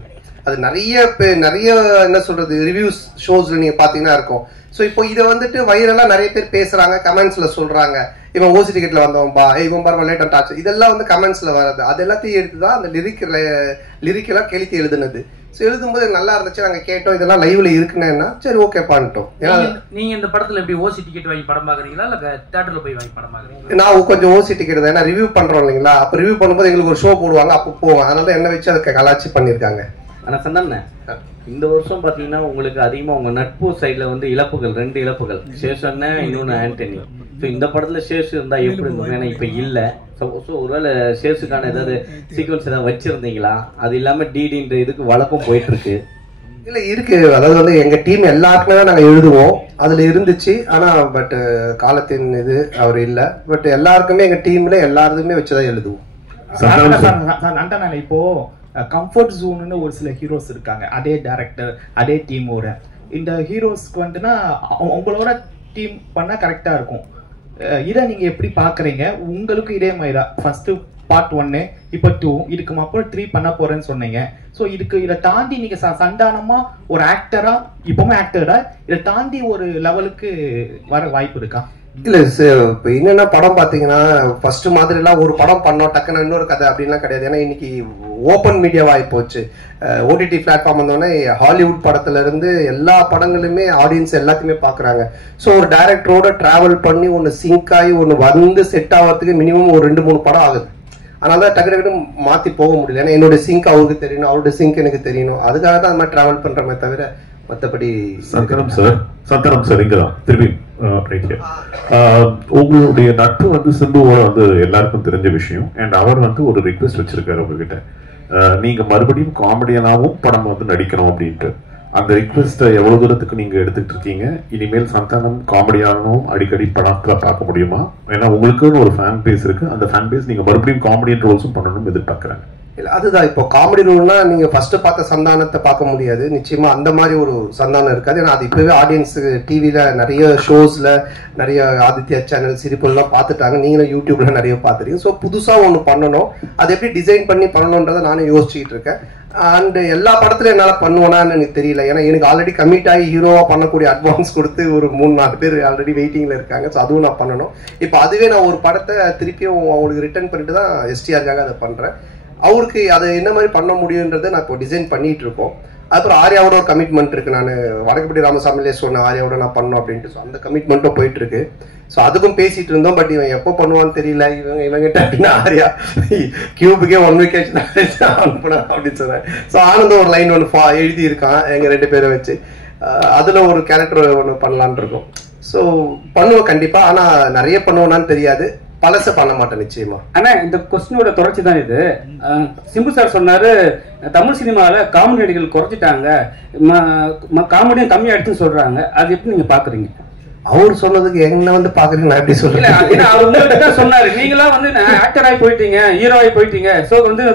அது நிறைய என்ன சொல்றது ரிவ்யூஸ் ஷோஸ்ல நீங்க பாத்தீங்கன்னா இருக்கும். சோ இப்போ இதை வந்துட்டு வைரலா நிறைய பேர் பேசுறாங்க, கமெண்ட்ஸ்ல சொல்றாங்க இவன் ஓசி டிக்கெட்ல வந்தவன்பா, இவன் பாரு லேட் அண்ட் டாச், இதெல்லாம் வந்து கமெண்ட்ஸ்ல வர்றது. அது எல்லாத்தையும் எடுத்துதான் அந்த லிரிக்கெல்லாம் கெளுத்தி எழுதுனது. சோ எழுதும்போது நல்லா இருந்துச்சு, நாங்க கேட்டோம், இதெல்லாம் லைவ்ல இருக்குன்னா சரி ஓகே பண்ணிட்டோம். நீங்க இந்த படத்துல எப்படி ஓசி டிக்கெட் வாங்கி படம் பாக்குறீங்களா இல்ல தியேட்டர்ல போய் வாங்கி படம் பாக்குறீங்களா? நான் கொஞ்சம் ஓசி டிக்கெட் தான், ஏன்னா ரிவ்யூ பண்றோம் இல்லைங்களா, அப்ப ரிவ்யூ பண்ணும்போது எங்களுக்கு ஒரு ஷோ போடுவாங்க, அப்போ போவோம். அதனால என்ன வச்சு அதுக்கு கலாச்சி பண்ணிருக்காங்க. ஆனா சந்தானே இந்த வருஷம் பாத்தீங்கன்னா உங்களுக்கு அதிகமா உங்க நட்பு சைட்ல வந்து இழப்புகள், 2 இழப்புகள், சேஷன் இன்னொன்னு ஆண்டனி. ஸோ இந்த படத்துல சேஷ் இருந்தா எப்படி இருக்கும்? ஏன்னா இப்ப இல்ல. ஒருவேளை சேஷுக்கான ஏதாவது சீக்வன்ஸ் ஏதாவது வச்சிருந்தீங்களா? அது இல்லாம டிடின்ற இதுக்கு வழக்கம் போயிட்டு இருக்கு. இல்ல இருக்கு, அதாவது வந்து எங்க டீம் எல்லாருக்குமே தான் நாங்க எழுதுவோம், அதுல இருந்துச்சு. ஆனா பட் காலத்தின் இது அவர் இல்ல. பட் எல்லாருக்குமே எங்க டீம்ல எல்லாருமே வச்சுதான் எழுதுவோம். இப்போ கம்ஃபர்ட் ஜோன்னு ஒரு சில ஹீரோஸ் இருக்காங்க, அதே டைரக்டர் அதே டீமோட. இந்த ஹீரோஸ்க்கு வந்துன்னா உங்களோட டீம் பண்ணா கரெக்டா இருக்கும். இதை நீங்க எப்படி பாக்குறீங்க? உங்களுக்கு இதே மாதிரி ஃபர்ஸ்ட் பார்ட் 1, இப்போ 2, இதுக்கு அப்புறம் 3 பண்ண போறேன்னு சொன்னீங்க. ஸோ இதை தாண்டி நீங்க சந்தானமா ஒரு ஆக்டரா, இப்பவுமே ஆக்டரா, இதை தாண்டி ஒரு லெவலுக்கு வர வாய்ப்பு இருக்கா? இல்ல இப்ப என்னன்னா படம் பாத்தீங்கன்னா ஃபர்ஸ்ட் மாதிரி எல்லாம் ஒரு படம் பண்ணோம் டக்குன்னு இன்னொரு கதை அப்படின்லாம் கிடையாது. ஏன்னா இன்னைக்கு ஓப்பன் மீடியாவாகி போச்சு. ஓடிடி பிளாட்ஃபார்ம் வந்தோடனே ஹாலிவுட் படத்துல இருந்து எல்லா படங்களுமே ஆடியன்ஸ் எல்லாத்தையுமே பாக்குறாங்க. ஸோ ஒரு டைரக்டரோட டிராவல் பண்ணி ஒன்னு சிங்க் ஆகி ஒன்னு வந்து செட் ஆகிறதுக்கு மினிமம் ஒரு 2-3 படம் ஆகுது. அதனால டக்கு டக்குன்னு மாத்தி போக முடியல. ஏன்னா என்னோட சிங்க் அவருக்கு தெரியணும், அவரோட சிங்க் எனக்கு தெரியணும். அதுக்காக தான் அந்த மாதிரி டிராவல் பண்றமே தவிர மற்றபடி. சந்தனம் சார் இங்கதான் திரும்பி உங்களுடைய நட்பு வந்து சிம்புவோட வந்து எல்லாருக்கும் தெரிஞ்ச விஷயம். அண்ட் அவர் வந்து ஒரு ரிக்வெஸ்ட் வச்சிருக்காரு உங்ககிட்ட, நீங்க மறுபடியும் காமெடியனாவும் படம் வந்து நடிக்கணும் அப்படின்ட்டு. அந்த ரிக்வெஸ்ட்டை எவ்வளவு தூரத்துக்கு நீங்க எடுத்துட்டு இருக்கீங்க? இனிமேல் சந்தானம் காமெடியானும் அடிக்கடி படத்துல பார்க்க முடியுமா? ஏன்னா உங்களுக்குன்னு ஒரு ஃபேன் பேஸ் இருக்கு, அந்த ஃபேன் பேஸ் நீங்க மறுபடியும் காமெடியன் ரோல்ஸும் பண்ணணும்னு எதிர்பார்க்கறாங்க. இல்ல அதுதான் இப்போ காமெடி ரோல்னா நீங்க ஃபர்ஸ்ட் பார்த்த சந்தானத்தை பார்க்க முடியாது, நிச்சயமா அந்த மாதிரி ஒரு சந்தானம் இருக்காது. ஏன்னா அது இப்பவே ஆடியன்ஸ் டிவில நிறைய ஷோஸ்ல நிறைய ஆதித்யா சேனல் சிரிப்புலாம் பார்த்துட்டாங்க, நீங்களும் யூடியூப்ல நிறைய பார்த்துருக்கீங்க. ஸோ புதுசா ஒன்று பண்ணணும், அதை எப்படி டிசைன் பண்ணி பண்ணணுன்றதை நானும் யோசிச்சுட்டு இருக்கேன். அண்ட் எல்லா படத்துலையும் என்னால் பண்ணுவேனான்னு எனக்கு தெரியல. ஏன்னா எனக்கு ஆல்ரெடி கமிட் ஆகி ஹீரோவா பண்ணக்கூடிய அட்வான்ஸ் கொடுத்து ஒரு 3-4 பேர் ஆல்ரெடி வெயிட்டிங்ல இருக்காங்க. ஸோ அதுவும் நான் பண்ணணும். இப்போ அதுவே நான் ஒரு படத்தை திருப்பியும் அவங்களுக்கு ரிட்டர்ன் பண்ணிட்டு தான் எஸ்டிஆருக்காக அதை பண்றேன். அவருக்கு அதை என்ன மாதிரி பண்ண முடியுன்றதை நான் இப்போ டிசைன் பண்ணிட்டு இருக்கோம். அப்புறம் ஆர்யாவோட ஒரு கமிட்மெண்ட் இருக்கு. நான் வடக்குப்பட்டி ராமசாமிலே சொன்னேன் ஆர்யாவோட நான் பண்ணணும் அப்படின்ட்டு. ஸோ அந்த கமிட்மெண்ட்டும் போயிட்டு இருக்கு. ஸோ அதுக்கும் பேசிட்டு இருந்தோம். பட் இவன் எப்போ பண்ணுவான்னு தெரியல. இவங்கிட்ட அப்படின்னா ஆர்யா கியூபுக்கே 1 week அனுப்புனா அப்படின்னு சொன்னேன். ஸோ ஆனந்தம் ஒரு லைன் ஒன்று எழுதி இருக்கான் எங்க 2 பேரை வச்சு. அதுல ஒரு கேரக்டர் ஒன்று பண்ணலான் இருக்கும். ஸோ பண்ணுவோம் கண்டிப்பா. ஆனா நிறைய பண்ணுவோம்னான்னு தெரியாது. பழச பண்ண மாட்டேன் நிச்சயமா. ஆனா இந்த கொஸ்டினோட தொடர்ச்சி தான் இது. சிம்பு சார் சொன்னாரு தமிழ் சினிமால காமெடி நடிகர்கள் குறைச்சிட்டாங்க, காமெடியும் கம்மியாயிடுச்சுன்னு சொல்றாங்க. அது எப்படி நீங்க பாக்குறீங்க? அவர் சொன்னதுக்கு என்ன வந்து பாக்குறீங்க நான் எப்படி சொல்றேன்? அவர் உங்ககிட்ட சொன்னாரு நீங்களா வந்து ஆக்டர் ஆகி போயிட்டீங்க, ஹீரோ ஆகி போயிட்டீங்க, சோ வந்து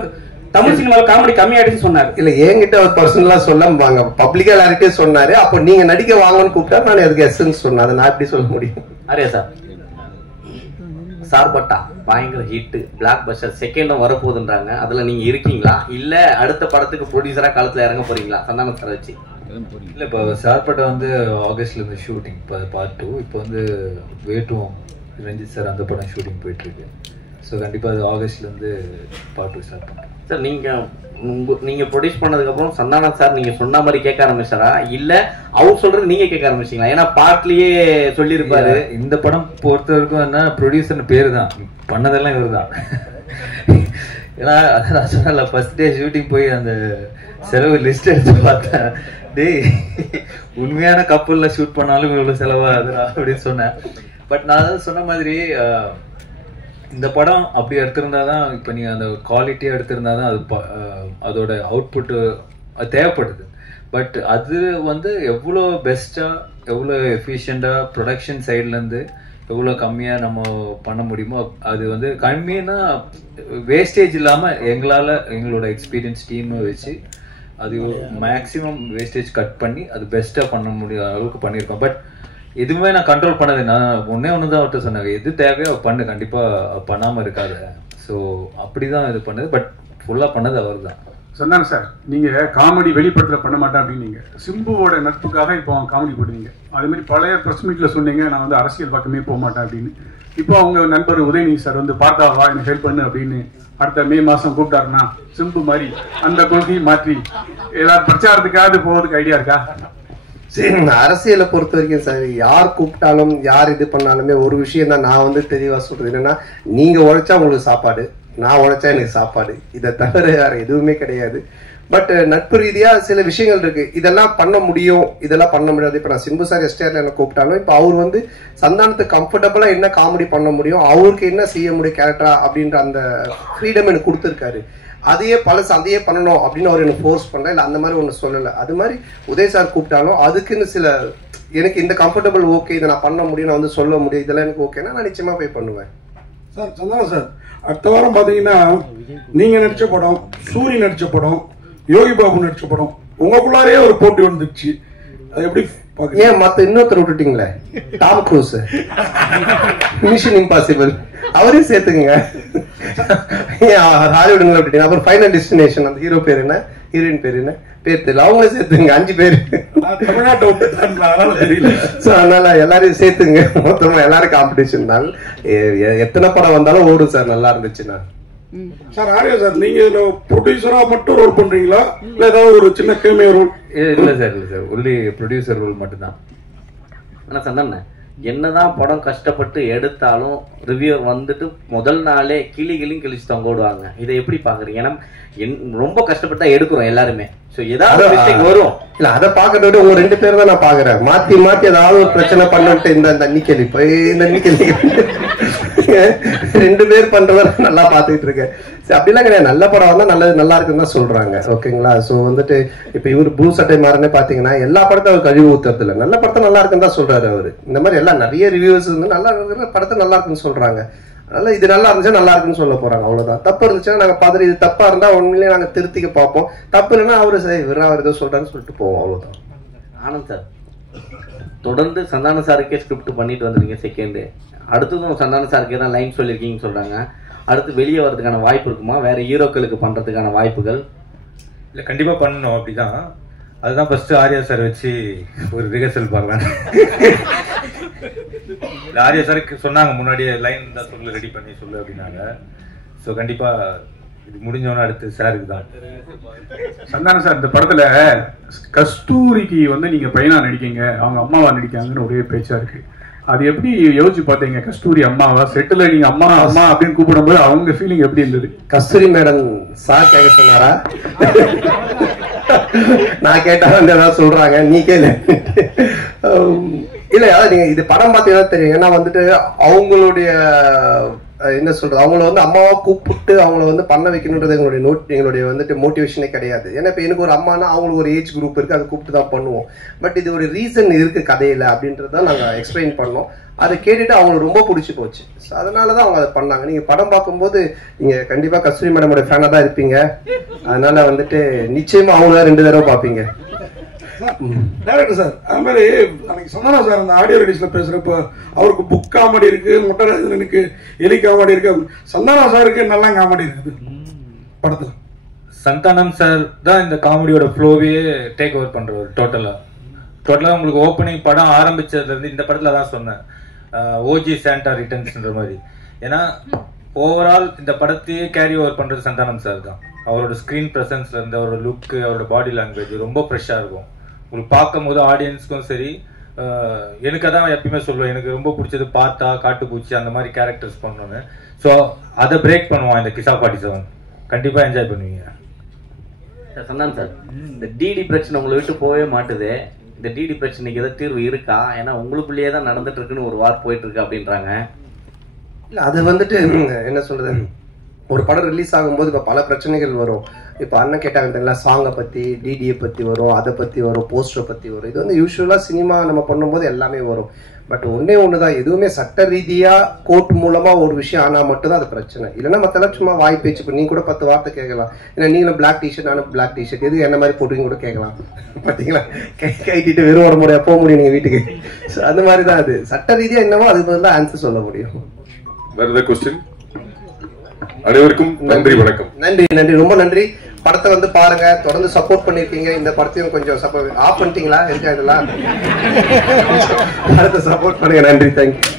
தமிழ் சினிமால காமெடி கம்மியாயிடுச்சுன்னு சொன்னாரு. இல்ல என்கிட்ட அவர் பர்சனலா சொல்ல பப்ளிக்கா எல்லாருக்கே சொன்னாரு. அப்போ நீங்க நடிக்க வாங்கன்னு கூப்பிட்டா நான் அதுக்கு எஸ்ன்னு சொன்னேன். அதை நான் எப்படி சொல்ல முடியும்? ஆரியா சார், சார்பட்டா பயங்கர ஹிட், பிளாக் பஸ்டர், செகண்டும் வரப்போகுதுன்றாங்க. அதுல நீங்க இருக்கீங்களா இல்ல அடுத்த படத்துக்கு ப்ரொடியூசரா களத்துல இறங்க போறீங்களா சந்தானம் சார் வச்சு? இல்லை, இப்போ சார்பட்டா வந்து ஆகஸ்ட்ல இருந்து ஷூட்டிங், இப்போ பார்ட் 2. இப்போ வந்து வேட்டுவோம் ரஞ்சித் சார் அந்த படம் ஷூட்டிங் போயிட்டு இருக்கு. ஸோ கண்டிப்பாக அது ஆகஸ்ட்ல இருந்து பார்ட் 2 ஸ்டார்ட் பண்ணுறோம். சார் நீங்க ப்ரொடியூஸ் பண்ணதுக்கு அப்புறம் சந்தானம் சார் நீங்க சொன்ன மாதிரி கேட்க ஆரம்பிச்சாரா இல்ல அவர் சொல்றது நீங்க கேட்க ஆரம்பிச்சீங்களா? ஏன்னா பார்ட்லயே சொல்லியிருப்பாரு. இந்த படம் பொறுத்த வரைக்கும் என்ன ப்ரொடியூசர்னு பேரு தான், பண்ணதெல்லாம் இவர் தான். ஏன்னா நான் சொன்னல ஃபர்ஸ்ட் டே ஷூட்டிங் போய் அந்த செலவு லிஸ்ட் எடுத்து பார்த்தேன். டேய் உண்மையான கப்பல்ல ஷூட் பண்ணாலும் இவ்வளவு செலவாகுதுடா அப்படின்னு சொன்னேன். பட் நான் சொன்ன மாதிரி இந்த படம் அப்படி எடுத்திருந்தாதான், இப்போ நீங்கள் அந்த குவாலிட்டியாக எடுத்திருந்தாதான் அது அதோட அவுட்புட்டு தேவைப்படுது. பட் அது வந்து எவ்வளோ பெஸ்ட்டாக, எவ்வளோ எஃபிஷியண்டாக ப்ரொடக்ஷன் சைட்லேருந்து எவ்வளோ கம்மியாக நம்ம பண்ண முடியுமோ, அது வந்து கம்மியான வேஸ்டேஜ் இல்லாமல் எங்களால் எங்களோட எக்ஸ்பீரியன்ஸ் டீமை வச்சு அது மேக்ஸிமம் வேஸ்டேஜ் கட் பண்ணி அது பெஸ்ட்டாக பண்ண முடிய அளவுக்கு பண்ணியிருக்கோம். பட் எதுவுமே நான் கண்ட்ரோல் பண்ணது, நான் ஒன்னே ஒன்று தான் அவர்கிட்ட சொன்னாங்க, எது தேவையோ பண்ணு, கண்டிப்பாக பண்ணாமல் இருக்காது. ஸோ அப்படி தான் இது பண்ணது. பட் ஃபுல்லாக பண்ணது அவர் தான். சந்தானம் சார், நீங்க காமெடி வெளிப்படத்துல பண்ண மாட்டேன் அப்படின்னீங்க. சிம்புவோட நட்புக்காக இப்போ காமெடி போடுவீங்க. அதே மாதிரி பழைய பிரஸ் மீட்ல சொன்னீங்க நான் வந்து அரசியல் பக்கமே போக மாட்டேன் அப்படின்னு. இப்போ அவங்க நண்பர் உதயநிதி சார் வந்து பார்த்தாவா எனக்கு ஹெல்ப் பண்ணு அப்படின்னு அடுத்த மே மாசம் கூப்பிட்டாருன்னா சிம்பு மாதிரி அந்த கொள்கையை மாற்றி ஏதாவது பிரச்சாரத்துக்காவது போவதுக்கு ஐடியா இருக்கா? சரி, அரசியலை பொறுத்த வரைக்கும் சார் யார் கூப்பிட்டாலும் யார் இது பண்ணாலுமே ஒரு விஷயம் தான் நான் வந்து தெளிவா சொல்றது என்னன்னா, நீங்க உழைச்சா உங்களுக்கு சாப்பாடு, நான் உழைச்சா எனக்கு சாப்பாடு. இதை தவிர வேற எதுவுமே கிடையாது. பட் நட்பு ரீதியா சில விஷயங்கள் இருக்கு, இதெல்லாம் பண்ண முடியும், இதெல்லாம் பண்ண முடியாது. இப்ப நான் சிம்பு சார் எஸ்டேர்ல என்ன கூப்பிட்டாலும் இப்ப அவர் வந்து சந்தானத்துக்கு கம்ஃபர்டபுளா என்ன காமெடி பண்ண முடியும், அவருக்கு என்ன செய்ய முடியும் கேரக்டரா அப்படின்ற அந்த ஃப்ரீடம் எனக்கு கொடுத்துருக்காரு. அதையே அதையே பண்ணணும் அப்படின்னு அவர் எனக்கு ஃபோர்ஸ் பண்ணல, இல்லை அந்த மாதிரி ஒன்று சொல்லலை. அது மாதிரி உதய் சார் கூப்பிட்டாலும் அதுக்குன்னு சில எனக்கு இந்த கம்ஃபர்டபுள் ஓகே, இதை நான் பண்ண முடியும், நான் வந்து சொல்ல முடியும், இதெல்லாம் எனக்கு ஓகேன்னா நான் நிச்சயமா போய் பண்ணுவேன். சார் சந்தானம் சார், அடுத்த வாரம் பாத்தீங்கன்னா நீங்க நடிச்ச படம், சூரி நடிச்ச படம், யோகி பாபு நடிச்ச படம், உங்களுக்குள்ளாரே ஒரு போட்டி வந்துச்சு. அது எப்படி ஏன் மத்த இன்னொருத்தர் விட்டுட்டீங்களே? டாம் க்ரூஸ், மிஷன் இம்பாசிபிள் அவரையும் சேர்த்துக்குங்க. ஹாலிவுட்ல விட்டுட்டீங்க. அப்புறம் ஃபைனல் டெஸ்டினேஷன் அந்த ஹீரோ பேர் என்ன, ஹீரோயின் பேர் என்ன, பேர் தெரியல, அவங்களே சேர்த்துங்க. 5 பேர் தமிழ்நாட்டை தெரியல. அதனால எல்லாரையும் சேர்த்துங்க. மொத்தமா எல்லாரும் காம்படிஷன் தான். எத்தனை படம் வந்தாலும் ஓடும் சார், நல்லா இருந்துச்சுன்னா. சார் ஆரியா சார், நீங்க இதுல ப்ரொடியூசரா மட்டும் ரோல் பண்றீங்களா இல்ல ஏதாவது ஒரு சின்ன கேமியோ ரோல்? இல்ல சார், இல்ல சார், ஒன்லி ப்ரொடியூசர் ரோல் மட்டும்தான். ஆனா சந்தானம், என்னதான் படம் கஷ்டப்பட்டு எடுத்தாலும் ரிவ்யூவர் வந்துட்டு முதல் நாளே கிழிச்சு தொங்க விடுவாங்க. இதை எப்படி பாக்குறீங்க? ஏன்னா ரொம்ப கஷ்டப்பட்டா எடுக்கிறோம் எல்லாருமே. சோ ஏதாவது மிஸ்டேக் வரும். இல்ல அதை பாக்கிறத விட உங்க 2 பேர் தான் நான் பாக்குறேன். மாத்தி ஏதாவது ஒரு பிரச்சனை பண்ணிட்டு இந்த நிக்கலி போய் இந்த நிக்கலி 2 பேர் பண்றத நல்லா பாத்துக்கிட்டு இருக்கேன். அப்படிலாம் கிடையாது. நல்ல படம் வந்தா நல்லா இருக்குன்னு தான் சொல்றாங்க. ஓகேங்களா? சோ வந்துட்டு இப்ப இவர் ப்ளூ சட்டை மாறனே பாத்தீங்கன்னா எல்லா படத்தையும் அவர் கழிவு ஊத்துறது இல்ல, நல்ல படத்தை நல்லா இருக்குன்னு தான் சொல்றாரு அவரு. இந்த மாதிரி எல்லாம் நிறைய ரிவ்யூஸ் வந்து நல்லா படத்தை நல்லா இருக்குன்னு சொல்றாங்க. அதனால இது நல்லா இருந்துச்சா நல்லா இருக்குன்னு சொல்ல போறாங்க, அவ்வளவுதான். தப்பு இருந்துச்சுன்னா நாங்க பார்த்துட்டு இது தப்பா இருந்தா உண்மையிலேயே நாங்க திருத்திக்க பார்ப்போம். தப்பு இல்லைன்னா அவரு சரி அவர் ஏதோ சொல்றாருன்னு சொல்லிட்டு போவோம், அவ்வளவுதான். ஆனந்த் சார், தொடர்ந்து சந்தான சாருக்கே ஸ்கிரிப்ட் பண்ணிட்டு வந்துருக்கீங்க செகண்ட். அடுத்ததும் சந்தான சாருக்கே தான் லைன் சொல்லியிருக்கீங்கன்னு சொல்றாங்க. அடுத்து வெளியே வரதுக்கான வாய்ப்பு இருக்குமா? வேற ஹீரோக்களுக்கு பண்றதுக்கான வாய்ப்புகள்? இல்லை, கண்டிப்பா பண்ணணும். அப்படிதான், அதுதான் ஃபர்ஸ்ட் ஆர்யா சார் வச்சு ஒரு ரிஹர்சல் பார்க்கலாம். ஆர்யா சாருக்கு சொன்னாங்க முன்னாடியே லைன் தான் சொல்லு, ரெடி பண்ணி சொல்லு அப்படின்னாங்க. ஸோ கண்டிப்பா இது முடிஞ்சவொன்னே அடுத்து சாருக்கு தான். சந்தானம் சார், இந்த படத்துல கஸ்தூரிக்கு வந்து நீங்க பையனா நடிக்கீங்க, அவங்க அம்மாவா நடிக்காங்கன்னு ஒரே பேச்சா இருக்கு. அது எப்படி யோசிச்சு பார்த்தீங்க? கஸ்தூரி அம்மாவா செட்டில் நீங்க அம்மா அம்மா அப்படின்னு கூப்பிடும்போது அவங்க ஃபீலிங் எப்படி இருந்தது? கஸ்தூரி மேடம் சார் கேட்க சொன்னாரா? நான் கேட்டா வந்து ஏதாவது சொல்றாங்க, நீ கேளு. இல்ல நீங்க இது படம் பார்த்தீங்கன்னா தெரியும். ஏன்னா வந்துட்டு அவங்களுடைய என்ன சொல்றது, அவங்கள வந்து அம்மாவா கூப்பிட்டு அவங்கள வந்து பண்ண வைக்கணுன்றது எங்களுடைய வந்துட்டு மோட்டிவேஷனே கிடையாது. ஏன்னா இப்ப எனக்கு ஒரு அம்மானா அவங்களுக்கு ஒரு ஏஜ் குரூப் இருக்கு, அதை கூப்பிட்டு தான் பண்ணுவோம். பட் இது ஒரு ரீசன் இருக்கு கதையில அப்படின்றத நாங்க எக்ஸ்பிளைன் பண்ணோம். அதை கேட்டுட்டு அவங்களுக்கு ரொம்ப பிடிச்சி போச்சு. அதனாலதான் அவங்க அதை பண்ணாங்க. நீங்க படம் பார்க்கும்போது நீங்க கண்டிப்பா கஸ்தூரி மேடமோட ஃபேனா தான் இருப்பீங்க. அதனால வந்துட்டு நிச்சயமா அவங்க 2 தடவை பார்ப்பீங்க. டேரக்டர் சார், அது மாதிரி அன்னைக்கு சந்தானம் சார் அந்த ஆடியோ ரிலீஸ்ல பேசுறப்ப அவருக்கு புக் காமெடி இருக்கு, முட்டராஜனுக்கு எலி காமெடி இருக்கு, சந்தானம் சாருக்கு நல்லா காமெடி இருக்குது படத்துல. சந்தானம் சார் தான் இந்த காமெடியோட ஃப்ளோவே டேக் ஓவர் பண்றவர். டோட்டலா உங்களுக்கு ஓப்பனிங் படம் ஆரம்பிச்சதுல இருந்து இந்த படத்துல தான் சொன்னேன், ஓஜி சாண்டா ரிட்டர்ன்ஸ்ன்ற மாதிரி. ஏன்னா ஓவரால் இந்த படத்தையே கேரி ஓவர் பண்றது சந்தானம் சார் தான். அவரோட ஸ்கிரீன் பிரசன்ஸ்ல இருந்து அவரோட லுக்கு, அவரோட பாடி லாங்குவேஜ் ரொம்ப ஃப்ரெஷ்ஷா இருக்கும். உங்களுக்கு பார்க்கும் போது ஆடியன்ஸ்க்கும் சரி, எனக்கு அதான் எப்பயுமே சொல்லுவேன், எனக்கு ரொம்ப பிடிச்சது பார்த்தா காட்டுப்பூச்சி அந்த மாதிரி கேரக்டர்ஸ் பண்ணணும்னு. ஸோ அதை பிரேக் பண்ணுவோம் இந்த கிசா 47. கண்டிப்பா என்ஜாய் பண்ணுவீங்க. சந்தானம் சார், இந்த டிடி பிரச்சனை உங்களை விட்டு போகவே மாட்டுது. இந்த டிடி பிரச்சனைக்கு ஏதாவது தீர்வு இருக்கா? ஏன்னா உங்களுக்குள்ளேயே தான் நடந்துட்டு இருக்குன்னு ஒரு வார் போயிட்டு இருக்கு அப்படின்றாங்க. இல்ல அது வந்துட்டு என்ன சொல்றது, ஒரு படம் ரிலீஸ் ஆகும்போது இப்போ பல பிரச்சனைகள் வரும். இப்போ அண்ணன் கேட்டாங்க சாங்கை பற்றி, டிடியை பற்றி வரும், அதை பற்றி வரும், போஸ்டரை பற்றி வரும். இது வந்து யூஸ்வலாக சினிமா நம்ம பண்ணும்போது எல்லாமே வரும். பட் ஒன்றே ஒன்று தான், எதுவுமே சட்ட ரீதியாக கோர்ட் மூலமாக ஒரு விஷயம் ஆனால் மட்டும்தான் அது பிரச்சனை. இல்லைன்னா மற்றெல்லாம் சும்மா வாய் பேச்சு. இப்போ நீங்கள் கூட 10 வார்த்தை கேட்கலாம். ஏன்னா நீங்களும் பிளாக் டிஷர்ட், நானும் பிளாக் டிஷர்ட், எது என்ன மாதிரி போட்டுங்க கூட கேட்கலாம். பார்த்தீங்களா, கைட்டிட்டு வெறும் வர முடியாது, போக முடியும் நீங்கள் வீட்டுக்கு. ஸோ அந்த மாதிரி தான் அது சட்ட ரீதியாக என்னவோ அதுக்கு பதில் தான் ஆன்சர் சொல்ல முடியும். வேற கொஸ்டின்? அனைவருக்கும் நன்றி, வணக்கம். நன்றி நன்றி, ரொம்ப நன்றி. படத்தை வந்து பாருங்க, தொடர்ந்து சப்போர்ட் பண்ணிருக்கீங்க. இந்த படத்தையும் கொஞ்சம் சப்போர்ட் ஆஃப் பண்ணிட்டீங்களா இருக்கா? இதெல்லாம் படத்தை சப்போர்ட் பண்ணுங்க. நன்றி, தேங்க்யூ.